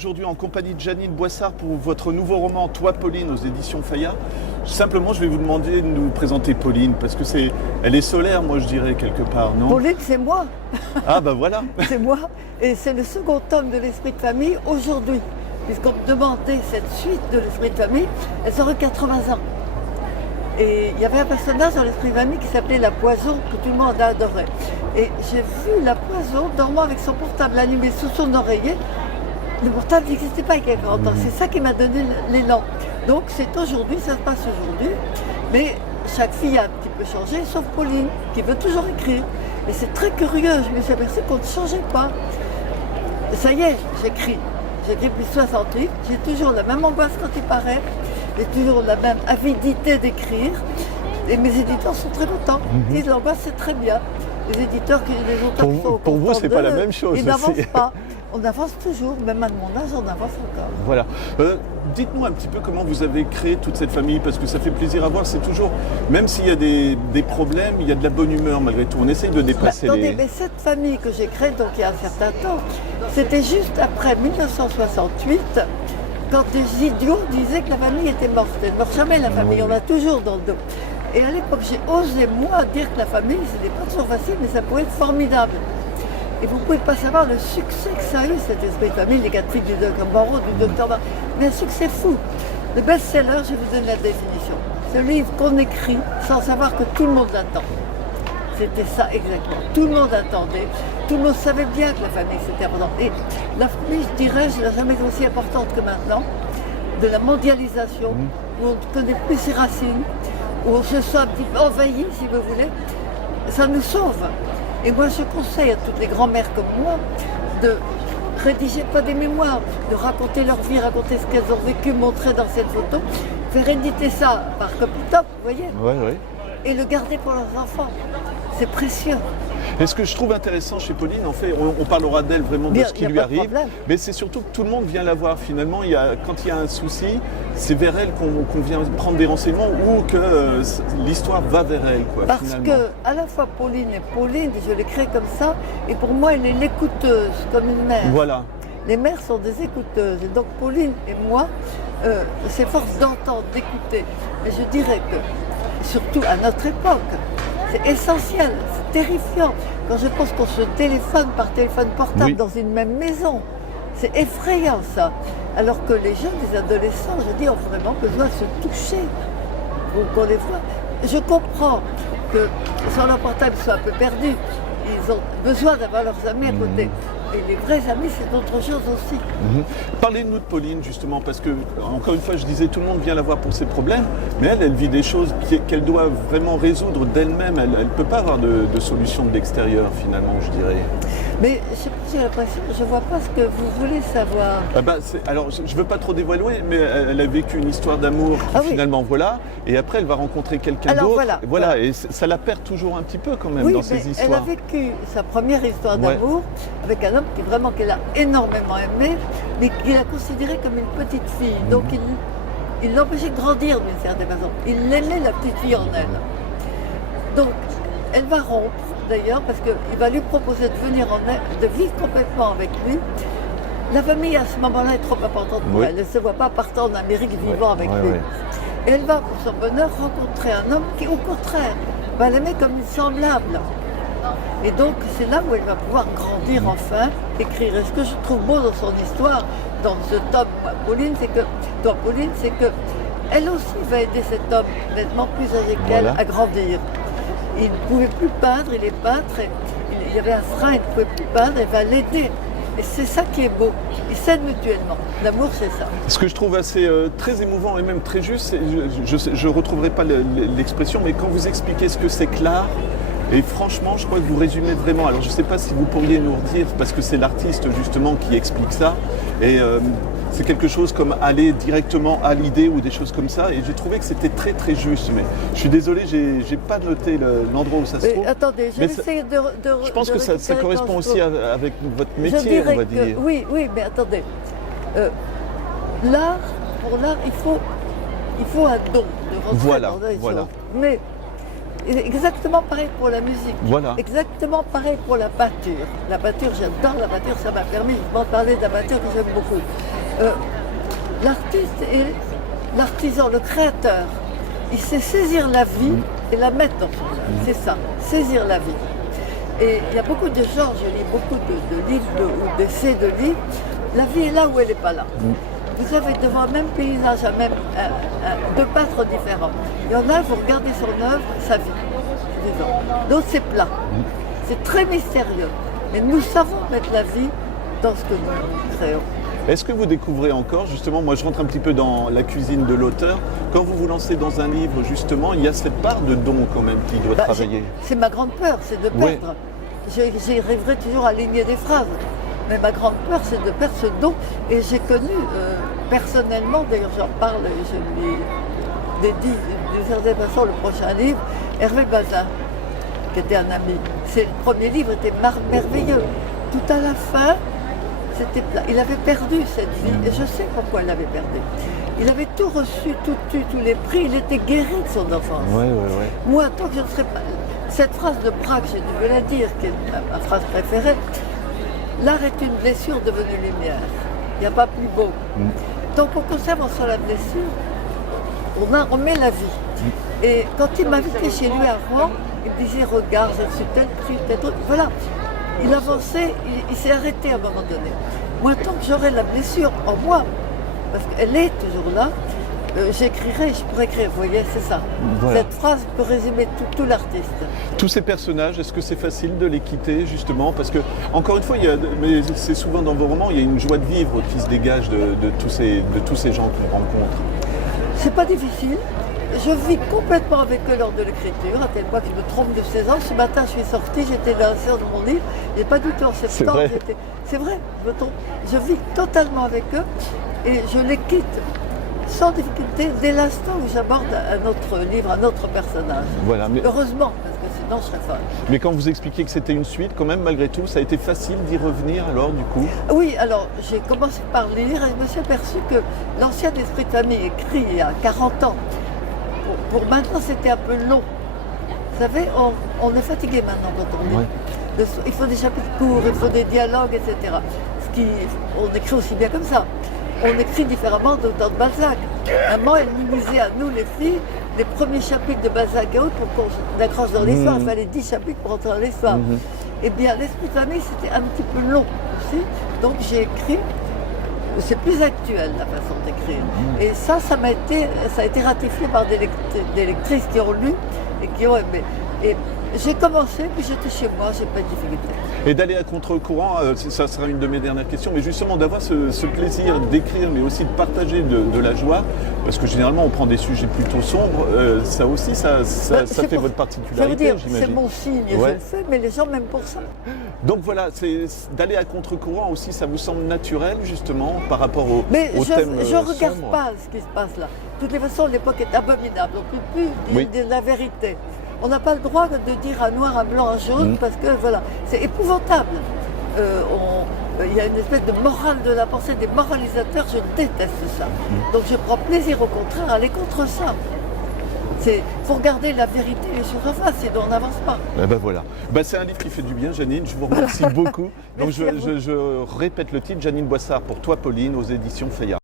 Aujourd'hui en compagnie de Janine Boissard pour votre nouveau roman Toi Pauline aux éditions Fayard. Simplement je vais vous demander de nous présenter Pauline parce que elle est solaire, moi je dirais quelque part, non? Pauline, c'est moi. Ah bah voilà. C'est moi. Et c'est le second tome de l'Esprit de famille aujourd'hui. Puisqu'on me demandait cette suite de l'Esprit de famille, elle aura 80 ans. Et il y avait un personnage dans l'Esprit de famille qui s'appelait La Poison, que tout le monde adorait. Et j'ai vu La Poison dormant avec son portable allumé sous son oreiller. Le portable n'existait pas il y a 40 ans. C'est ça qui m'a donné l'élan. Donc c'est aujourd'hui, ça se passe aujourd'hui. Mais chaque fille a un petit peu changé, sauf Pauline, qui veut toujours écrire. Et c'est très curieux, je me suis aperçue qu'on ne changeait pas. Ça y est, j'écris. J'écris plus de 60 livres, j'ai toujours la même angoisse quand il paraît, j'ai toujours la même avidité d'écrire. Et mes éditeurs sont très contents. Ils disent l'angoisse c'est très bien. Les éditeurs, les auteurs qui sont pour vous, c'est pas la même chose. Ils n'avancent pas. On avance toujours, même à mon âge, on avance encore. Voilà. Dites-nous un petit peu comment vous avez créé toute cette famille, parce que ça fait plaisir à voir. C'est toujours, même s'il y a des problèmes, il y a de la bonne humeur malgré tout. On essaye de dépasser attendez, mais cette famille que j'ai créée, donc il y a un certain temps, c'était juste après 1968, quand des idiots disaient que la famille était morte. Elle ne meurt jamais, la famille, on l'a toujours dans le dos. Et à l'époque, j'ai osé, moi, dire que la famille, ce n'était pas toujours facile, mais ça pouvait être formidable. Et vous ne pouvez pas savoir le succès que ça a eu, cet esprit de famille, les 4 filles du docteur Barreau, du docteur Barreau. Mais un succès fou. Le best-seller, je vous donne la définition. C'est le livre qu'on écrit sans savoir que tout le monde l'attend. C'était ça exactement. Tout le monde attendait. Tout le monde savait bien que la famille, c'était important. Et la famille, je dirais, je n'a jamais été aussi importante que maintenant, de la mondialisation, où on ne connaît plus ses racines, où on se sent un petit peu envahi, si vous voulez. Ça nous sauve. Et moi, je conseille à toutes les grand-mères comme moi de rédiger pas des mémoires, de raconter leur vie, raconter ce qu'elles ont vécu, montrer dans cette photo, faire éditer ça par Copytop, vous voyez, et le garder pour leurs enfants. C'est précieux. Et ce que je trouve intéressant chez Pauline, en fait, on parlera d'elle vraiment de ce qui lui arrive, mais c'est surtout que tout le monde vient la voir finalement. Quand il y a un souci, c'est vers elle qu'on vient prendre des renseignements ou que l'histoire va vers elle. Parce que à la fois Pauline, je l'ai créée comme ça, et pour moi elle est l'écouteuse, comme une mère. Voilà. Les mères sont des écouteuses, et donc Pauline et moi, c'est force d'entendre, d'écouter. Mais je dirais que, surtout à notre époque, c'est essentiel, c'est terrifiant. Quand je pense qu'on se téléphone par téléphone portable dans une même maison, c'est effrayant ça. Alors que les jeunes, les adolescents, je dis, ont vraiment besoin de se toucher. Qu'on les voit. Je comprends que sur leur portable, ils sont un peu perdus. Ils ont besoin d'avoir leurs amis à côté. Et les vrais amis, c'est autre chose aussi. Parlez-nous de Pauline, justement, parce que, encore une fois, je disais, tout le monde vient la voir pour ses problèmes, mais elle vit des choses qu'elle doit vraiment résoudre d'elle-même. Elle ne peut pas avoir de solution de l'extérieur, finalement, je dirais. Mais j'ai l'impression, je ne vois pas ce que vous voulez savoir. Alors, je ne veux pas trop dévoiler, mais elle a vécu une histoire d'amour, finalement, voilà, et après, elle va rencontrer quelqu'un d'autre. Voilà, et ça la perd toujours un petit peu, quand même, dans ces histoires. Elle a vécu sa première histoire d'amour avec un homme qu'elle a énormément aimé, mais qu'il a considéré comme une petite fille. Donc il l'empêchait de grandir d'une certaine façon. Il aimait la petite fille en elle. Donc elle va rompre d'ailleurs parce qu'il va lui proposer de venir de vivre complètement avec lui. La famille à ce moment-là est trop importante pour elle. Elle ne se voit pas partant en Amérique vivant avec lui. Et elle va, pour son bonheur, rencontrer un homme qui, au contraire, va l'aimer comme une semblable. Et donc, c'est là où elle va pouvoir grandir enfin, écrire. Et ce que je trouve beau dans son histoire, dans ce tome, Pauline, c'est que elle aussi va aider cet homme, nettement plus âgé qu'elle, à grandir. Il ne pouvait plus peindre, il est peintre, il y avait un frein, il ne pouvait plus peindre, elle va l'aider. Et c'est ça qui est beau. Ils s'aident mutuellement. L'amour, c'est ça. Ce que je trouve assez très émouvant et même très juste, je ne retrouverai pas l'expression, mais quand vous expliquez ce que c'est que l'art, et franchement, je crois que vous résumez vraiment. Alors, je ne sais pas si vous pourriez nous redire, parce que c'est l'artiste justement qui explique ça. Et c'est quelque chose comme aller directement à l'idée ou des choses comme ça. Et j'ai trouvé que c'était très très juste. Mais je suis désolé, j'ai pas noté l'endroit où ça se trouve. Attendez, je vais essayer de je pense que ça correspond aussi avec votre métier, on va dire. Oui, mais attendez. Pour l'art, il faut un don de rentrer dans les choses. Mais Et exactement pareil pour la musique. Voilà. Exactement pareil pour la peinture. La peinture, j'adore la peinture, ça m'a permis de parler de la peinture que j'aime beaucoup. L'artiste est l'artisan, le créateur. Il sait saisir la vie et la mettre dans son œuvre. C'est ça, saisir la vie. Et il y a beaucoup de gens, je lis beaucoup de livres ou d'essais de livres, la vie est là où elle n'est pas là. Vous avez devant un même paysage, deux peintres différents. Il y en a, vous regardez son œuvre, sa vie. D'autres, c'est plat. C'est très mystérieux. Mais nous savons mettre la vie dans ce que nous créons. Est-ce que vous découvrez encore, justement, moi je rentre un petit peu dans la cuisine de l'auteur, quand vous vous lancez dans un livre, justement, il y a cette part de don quand même qui doit travailler. C'est ma grande peur, c'est de perdre. J'y rêverai toujours à aligner des phrases. Mais ma grande peur, c'est de perdre ce don. Et j'ai connu personnellement, d'ailleurs j'en parle, je lui dédie d'une certaine façon le prochain livre, Hervé Bazin, qui était un ami. Le premier livre était merveilleux. Tout à la fin, c'était plat. Il avait perdu cette vie, et je sais pourquoi il l'avait perdu. Il avait tout reçu, tout eu, tous les prix, il était guéri de son enfance. Moi, tant que je ne serais pas... Cette phrase de Braque, j'ai dû la dire, qui est ma phrase préférée, l'art est une blessure devenue lumière. Il n'y a pas plus beau. Donc on conserve en soi la blessure, on met la vie. Et quand il m'invitait chez lui à Rouen, il me disait, regarde, j'ai reçu tel prix, tel truc. Voilà. Il avançait, il s'est arrêté à un moment donné. Moi, tant que j'aurai la blessure en moi, parce qu'elle est toujours là, j'écrirai, je pourrais écrire, vous voyez, c'est ça. Voilà. Cette phrase peut résumer tout l'artiste. Tous ces personnages, est-ce que c'est facile de les quitter, justement? Parce que, encore une fois, mais c'est souvent dans vos romans, il y a une joie de vivre qui se dégage de tous ces gens qu'on rencontre. C'est pas difficile. Je vis complètement avec eux lors de l'écriture, à tel point que je me trompe de 16 ans. Ce matin, je suis sortie, j'étais dans la séance de mon livre, et pas du tout en septembre. C'est vrai, je vis totalement avec eux, et je les quitte sans difficulté dès l'instant où j'aborde un autre livre, un autre personnage. Voilà, mais... Heureusement, parce que sinon je serais folle. Mais quand vous expliquiez que c'était une suite, quand même, malgré tout, ça a été facile d'y revenir alors, du coup? Oui, alors j'ai commencé par les lire et je me suis aperçu que l'ancien Esprit de famille, écrit il y a 40 ans, pour maintenant c'était un peu long. Vous savez, on est fatigué maintenant quand on lit. Il faut des chapitres courts, il faut des dialogues, etc. On écrit aussi bien comme ça. On écrit différemment d'autant de Balzac. Maman, elle nous lisait à nous, les filles, les premiers chapitres de Balzac et autres pour qu'on accroche dans l'histoire. Il fallait 10 chapitres pour entrer dans l'histoire. Eh bien, l'Esprit de famille, c'était un petit peu long aussi. Donc j'ai écrit, c'est plus actuel la façon d'écrire. Et ça a été ratifié par des lectrices qui ont lu et qui ont aimé. Et j'ai commencé, puis j'étais chez moi, j'ai pas de difficulté. Et d'aller à contre-courant, ça sera une de mes dernières questions, mais justement d'avoir ce plaisir d'écrire, mais aussi de partager de la joie, parce que généralement on prend des sujets plutôt sombres, ça aussi, ça fait votre particularité, j'imagine. C'est mon signe, je le fais, mais les gens m'aiment pour ça. Donc voilà, d'aller à contre-courant aussi, ça vous semble naturel justement par rapport au thème je ne regarde pas ce qui se passe là. De toutes les façons, l'époque est abominable, on ne peut plus dire la vérité. On n'a pas le droit de dire un noir, un blanc, un jaune, parce que voilà, c'est épouvantable. Il y a une espèce de morale de la pensée des moralisateurs, je déteste ça. Donc je prends plaisir au contraire à aller contre ça. Il faut regarder la vérité, les choses en face, sinon on n'avance pas. Et ben voilà. C'est un livre qui fait du bien, Jeannine, je vous remercie beaucoup. Donc je répète le titre, Jeannine Boissard, pour toi Pauline, aux éditions Fayard.